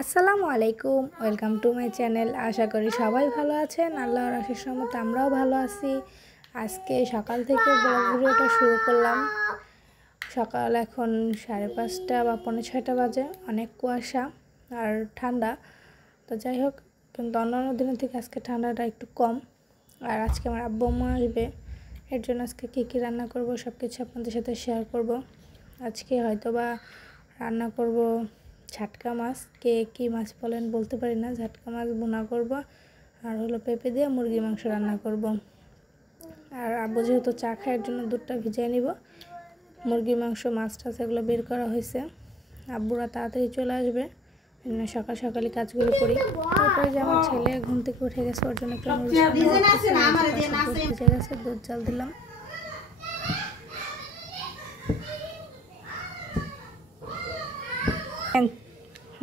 আসসালামু আলাইকুম, welcome to my channel. আশা করি সবাই ভালো আছেন। আল্লাহর আশীর্বাদ রহমতে আমরাও ভালো আছি। আজকে সকাল থেকে ব্লগ ভিডিওটা শুরু করলাম। সকাল এখন 5:30 বা 5:45 বাজে। অনেক কুয়াশা আর ঠান্ডা, তো যাই হোক, কিন্তু অন্যান্য দিনের থেকে আজকে ঠান্ডাটা একটু কম। আর আজকে আমার আব্বু আম্মা আসবে, এর জন্য আজকে কী কী রান্না করব সব কিছু আপনাদের সাথে শেয়ার করব। আজকে হয়তো বা রান্না করব ঝাটকা মাছ, কে কী মাছ বলেন বলতে পারি না। ঝাটকা মাছ ভুনা করব, আর হলো পেঁপে দিয়ে মুরগি মাংস রান্না করব। আর আব্বু যেহেতু চা খাওয়ার জন্য দুধটা ভিজিয়ে নিব। মুরগি মাংস, মাছ টাছ এগুলো বের করা হয়েছে। আব্বুরা তাড়াতাড়ি চলে আসবে, সকাল সকালই কাজগুলো করি। তারপরে যে আমার ছেলে ঘুম থেকে উঠে গেছে, ওর জন্য একটা ভিজে গেছে, দুধ জাল দিলাম।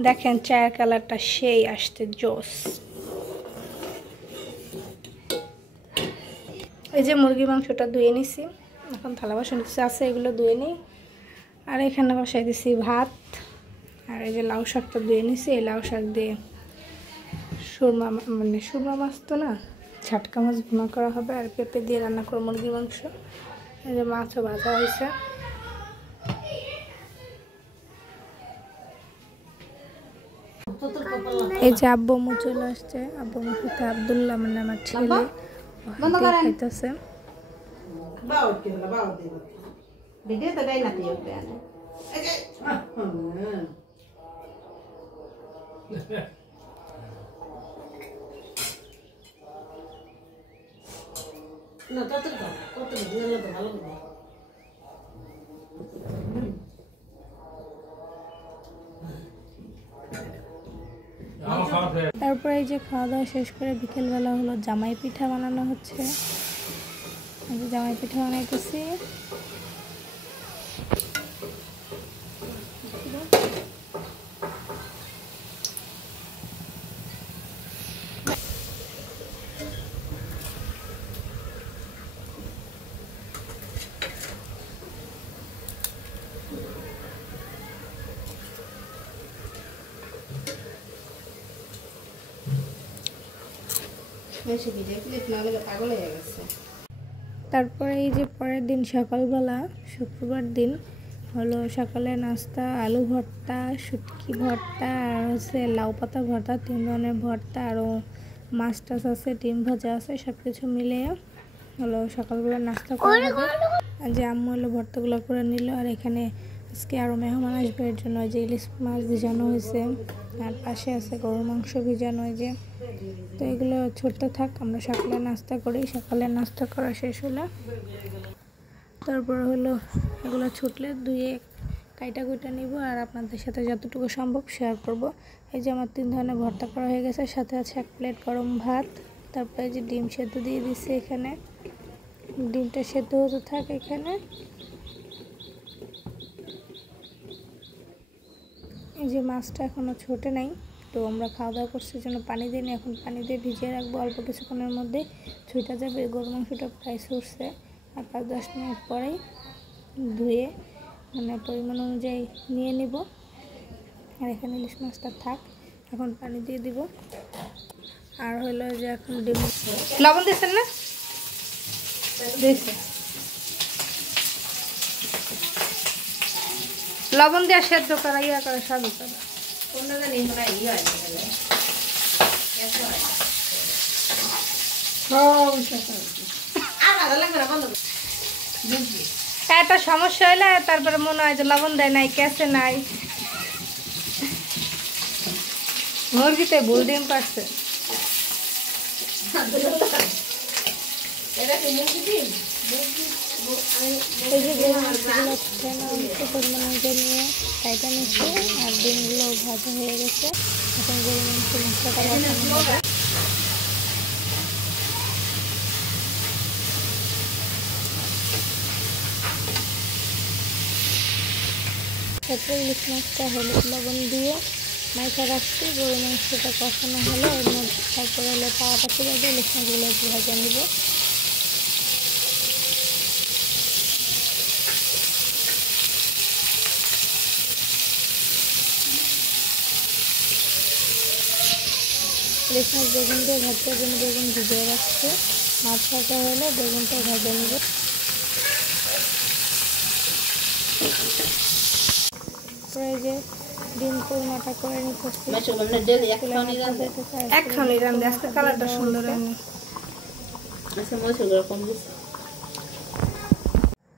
দেখেন চায়ের কালারটা সেই আসতে জোস। এই যে মুরগি মাংসটা ধুয়ে নিছি, এখন থালা বাসন কিছু আছে এগুলো ধুয়ে নিই। আর এখানে বসাই দিছি ভাত। আর এই যে লাউ শাকটা ধুয়ে নিছি, এই লাউ শাক দিয়ে সুরমা মাছ তো না, ঝাটকা মাছ ভুনা করা হবে। আর পেঁপে দিয়ে রান্না করব মুরগি মাংস। এই যে মাছও ভাজা হয়েছে। এই যে আব্বু আম্মু চলে আসছে। আব্বু আম্মুর সাথে আব্দুল্লাহ মানে আমার ছেলে খাইতেছে। তারপরে এই যে খাওয়া দাওয়া শেষ করে বিকেলবেলা হলো জামাই পিঠা বানানো হচ্ছে। জামাই পিঠা বানাইতেছি। তারপরে এই যে পরের দিন সকালবেলা, শুক্রবার দিন হলো সকালে নাস্তা আলু ভর্তা, শুটকি ভর্তা, আর হচ্ছে লাউ পাতা ভর্তা, 3 ধরনের ভর্তা, আরও মাছ টাছ আছে, ডিম ভাজা আছে, সব কিছু মিলে হলো সকালবেলা নাস্তা করা হবে। আর যে আম্মু হলো ভর্তাগুলো করে নিল। আর এখানে আজকে আরও মেহমান আসবে, এর জন্য যে ইলিশ মাছ ভিজানো হয়েছে, আর পাশে আছে গরুর মাংস ভিজানো। যে তো এগুলো ছুটতে থাক, আমরা সকালে নাস্তা করি। সকালে নাস্তা করা শেষ হলে তারপর হলো এগুলো ছুটলে ধুয়ে কাইটা কুইটা নিব, আর আপনাদের সাথে যতটুকু সম্ভব শেয়ার করব। এই যে আমার 3 ধরনের ভর্তা করা হয়ে গেছে, সাথে আছে 1 প্লেট গরম ভাত। তারপরে যে ডিম সেদ্ধ দিয়ে দিচ্ছে এখানে, ডিমটা সেদ্ধ হতে থাক এখানে। এই যে মাছটা এখনও ছোটে নাই, তো আমরা খাওয়া দাওয়া করছি জন্য পানি দিই, এখন পানি দিয়ে ভিজিয়ে রাখবো। অল্প কিছুক্ষণের মধ্যে ছুঁইটা যাবে। গরু মাংসটা প্রায় ছুটছে, আর 5-10 মিনিট পরেই ধুয়ে মানে পরিমাণ অনুযায়ী নিয়ে নিব। আর এখানে ইলিশ মাছটা থাক, এখন পানি দিয়ে দিব। আর হলো যে এখন ডিম লবণ দিচ্ছেন না, দিয়েছে লবণ দিয়ে সেদ্ধ করা ইয়া করে সাদু করা। একটা সমস্যা হইলে তারপরে মনে হয় যে লবণ দেয় নাই, কেসে নাই। মুরগিতে ভুল ডিম পারছে। এই যে গরু মাংসগুলো পরিমাণ অনুযায়ী নিয়ে কাইটা নিচ্ছে, আর ডিমগুলো ভাজা হয়ে গেছে। এখন গরু মাংস মশলাটা বসানো হবে। তারপরে ইলিশ মাছটা হলুদ লবণ দিয়ে মাইখা রাখছি। গরু মাংসটা কষানো হলে এর মধ্যে তারপরে হলো তাওয়া পাতি দিয়ে ইলিশ মাছগুলো ভাজা নিব। ইলিশ মাছ বেগুন দিয়ে ভাজার জন্য বেগুন ভিজিয়ে রাখছে। মাছ ভাজা হলে বেগুনটা ভেজে নেব। এই যে ডিম কুরমাটা করে নিতেছি। একখানি রান্না আজকে কালারটা সুন্দর রান্না।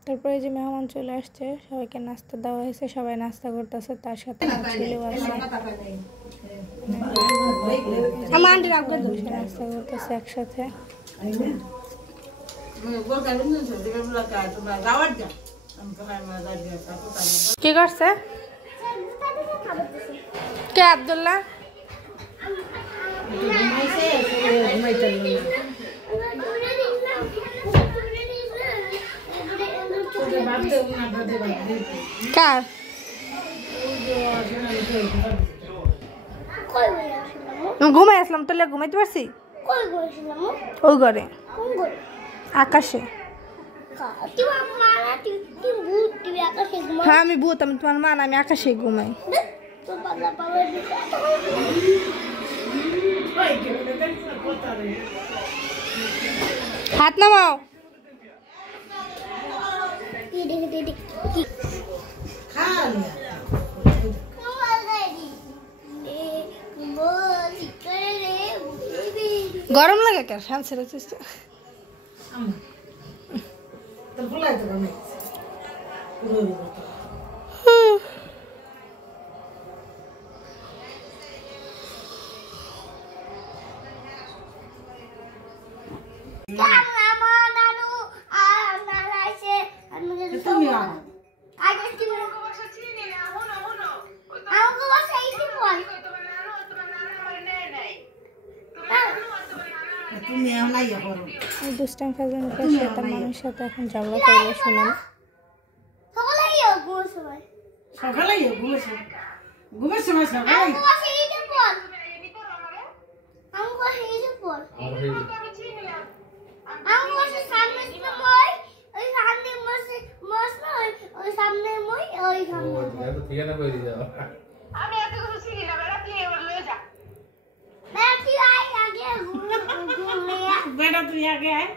তারপরে যে মেহমান চলে আসছে, সবাইকে নাস্তা দেওয়া হয়েছে, সবাই নাস্তা করতেছে, তার সাথে ছেলেও আছে। নাস্তা করতেছে একসাথে। কি করছে কে আব্দুল্লাহ? কার ঘুমাই আসলাম, তোলে ঘুমাইতে পারছি ওই ঘরে আকাশে। হ্যাঁ আমি ভূত, আমি তোমার মা না, আমি আকাশে ঘুমাই। হাত নামাও। গরম লাগে কেন? ফ্যান ছেড়ে দুষ্টাম ফাজলামের সাথে মানুষের সাথে এখন ঝগড়া করবে। শুনেন बेटा तू आगे आए